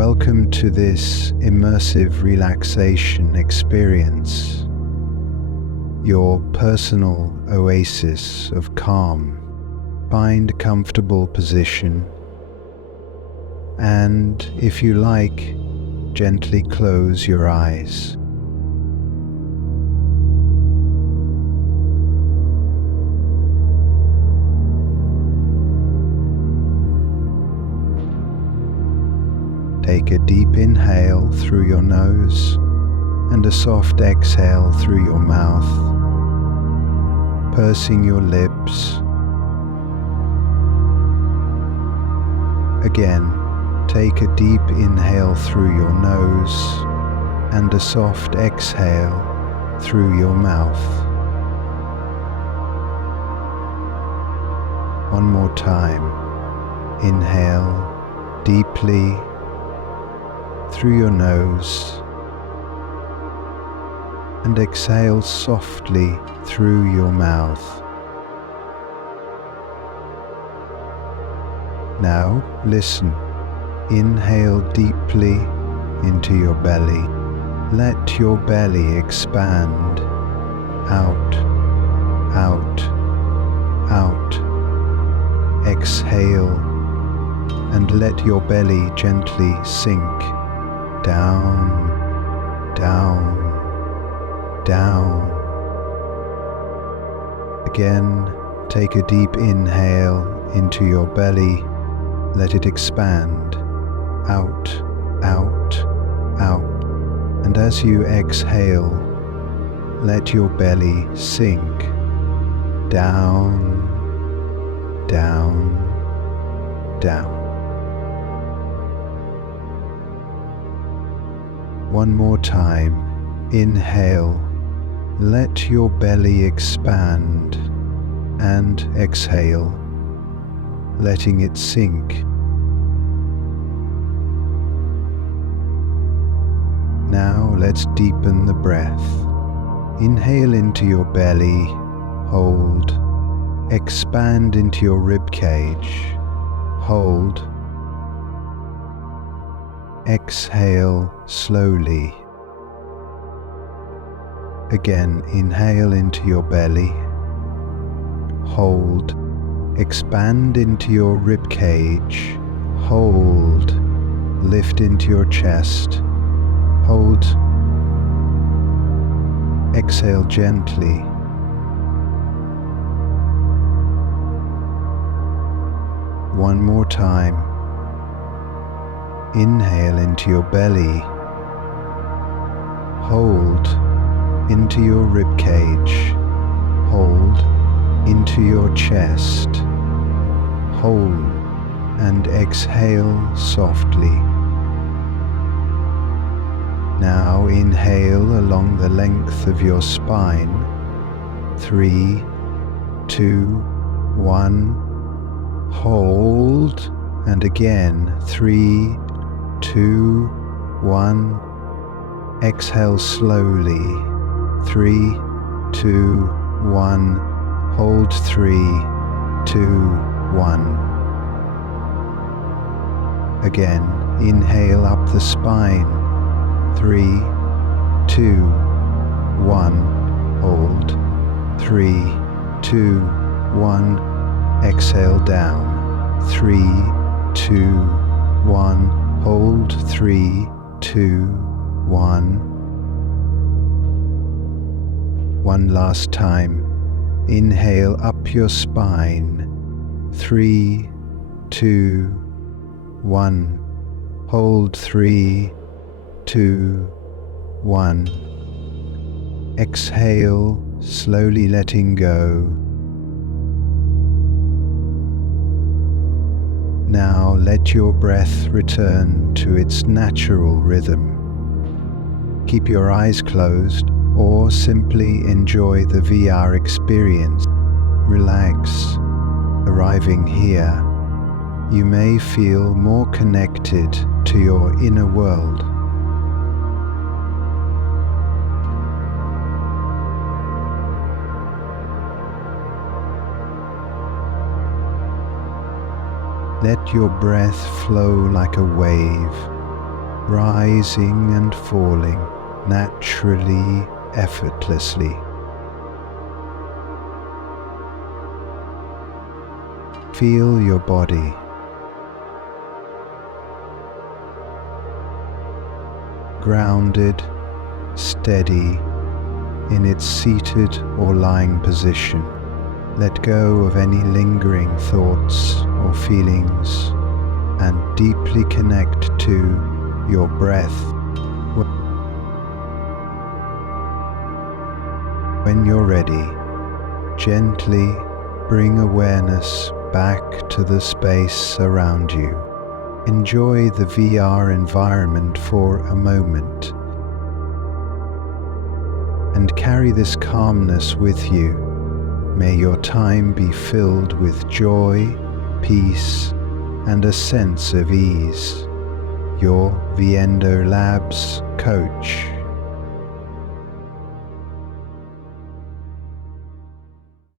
welcome to this immersive relaxation experience, your personal oasis of calm. Find a comfortable position and, if you like, gently close your eyes. Take a deep inhale through your nose and a soft exhale through your mouth, pursing your lips. Again, take a deep inhale through your nose and a soft exhale through your mouth. One more time. Inhale deeply through your nose and exhale softly through your mouth. Now listen. Inhale deeply into your belly. Let your belly expand out, out, out. Exhale and let your belly gently sink down, down, down. Again, take a deep inhale into your belly. Let it expand out, out, out. And as you exhale, let your belly sink down, down, down. One more time. Inhale. Let your belly expand and exhale, letting it sink. Now let's deepen the breath. Inhale into your belly, hold, expand into your rib cage, hold. Exhale slowly. Again, inhale into your belly, hold, expand into your rib cage, hold, lift into your chest, hold, exhale gently. One more time. Inhale into your belly, hold into your rib cage, hold into your chest, hold, and exhale softly. Now inhale along the length of your spine. 3, 2, 1. Hold, and again 3, 2, 1. Exhale slowly. 3, 2, 1. Hold 3, 2, 1. Again, inhale up the spine. 3, 2, 1. Hold. 3, 2, 1. Exhale down. 3, 2, 1. Hold 3, 2, 1. One last time. Inhale up your spine. 3, 2, 1. Hold 3, 2, 1. Exhale, slowly letting go. Now let your breath return to its natural rhythm. Keep your eyes closed or simply enjoy the VR experience. Relax. Arriving here, you may feel more connected to your inner world. Let your breath flow like a wave, rising and falling naturally, effortlessly. Feel your body. Grounded, steady in its seated or lying position. Let go of any lingering thoughts or feelings and deeply connect to your breath. When you're ready, gently bring awareness back to the space around you. Enjoy the VR environment for a moment and carry this calmness with you. May your time be filled with joy, peace, and a sense of ease. Your Viendo Labs coach.